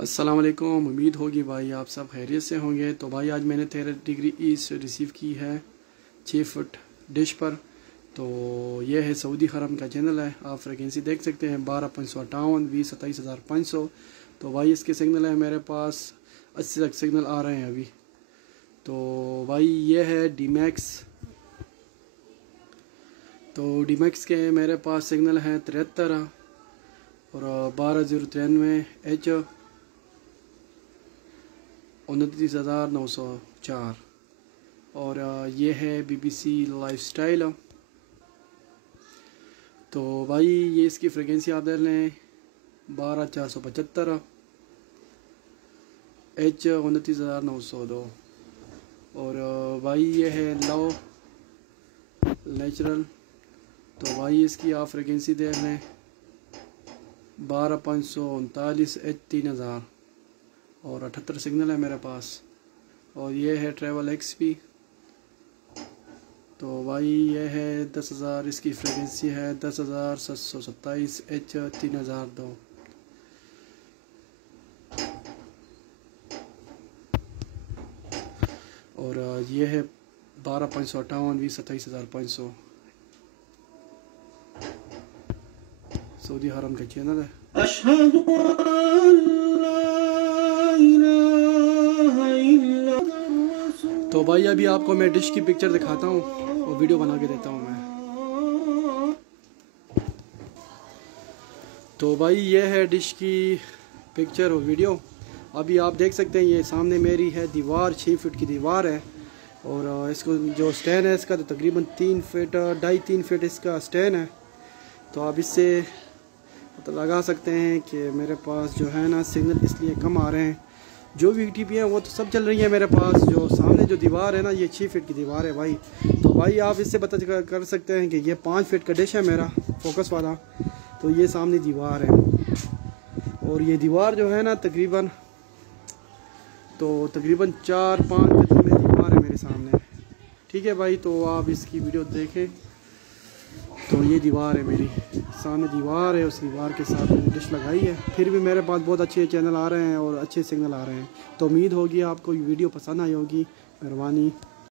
अस्सलाम वालेकुम। उम्मीद होगी भाई आप सब खैरियत से होंगे। तो भाई आज मैंने 13 डिग्री ईस्ट रिसीव की है 6 फुट डिश पर। तो ये है सऊदी हरम का चैनल है, आप फ्रिक्वेंसी देख सकते हैं 12,558 20,27,500। तो भाई इसके सिग्नल है मेरे पास 80 तक सिग्नल आ रहे हैं अभी। तो भाई ये है डीमैक्स। तो डीमैक्स के मेरे पास सिग्नल हैं 73 और 12,093 H 29,904 और ये है BBC लाइफस्टाइल। तो भाई ये इसकी फ्रिक्वेंसी आप देख लें 12,475 H 29,902 और भाई ये है लो नेचुरल। तो भाई इसकी आप फ्रिक्वेंसी देख लें 12,539 H 3000 और 78 सिग्नल है मेरे पास। और ये है ट्रैवल XP। तो भाई ये है 10,000, इसकी फ्रिक्वेंसी है 10,727 H 3002। और ये है 12,558 20,27,500। सऊदी हरम का चैनल है। तो भाई अभी आपको मैं डिश की पिक्चर दिखाता हूँ और वीडियो बना के देता हूँ मैं। तो भाई ये है डिश की पिक्चर और वीडियो। अभी आप देख सकते हैं ये सामने मेरी है दीवार, 6 फीट की दीवार है। और इसको जो स्टैंड है इसका तो तकरीबन 3 फीट 2.5-3 फीट इसका स्टैंड है। तो आप इससे पता लगा सकते हैं कि मेरे पास जो है ना सिग्नल इसलिए कम आ रहे हैं। जो भी TP है वो तो सब चल रही है मेरे पास। जो सामने जो दीवार है ना ये 6 फीट की दीवार है भाई। तो भाई आप इससे पता कर सकते हैं कि ये 5 फीट का डिश है मेरा फोकस वाला। तो ये सामने दीवार है और ये दीवार जो है ना तकरीबन 4-5 गज में दीवार है मेरे सामने। ठीक है भाई, तो आप इसकी वीडियो देखें। तो ये दीवार है मेरी सामने दीवार है, उस दीवार के साथ मैंने डिश लगाई है। फिर भी मेरे पास बहुत अच्छे चैनल आ रहे हैं और अच्छे सिग्नल आ रहे हैं। तो उम्मीद होगी आपको ये वीडियो पसंद आई होगी। मेहरबानी।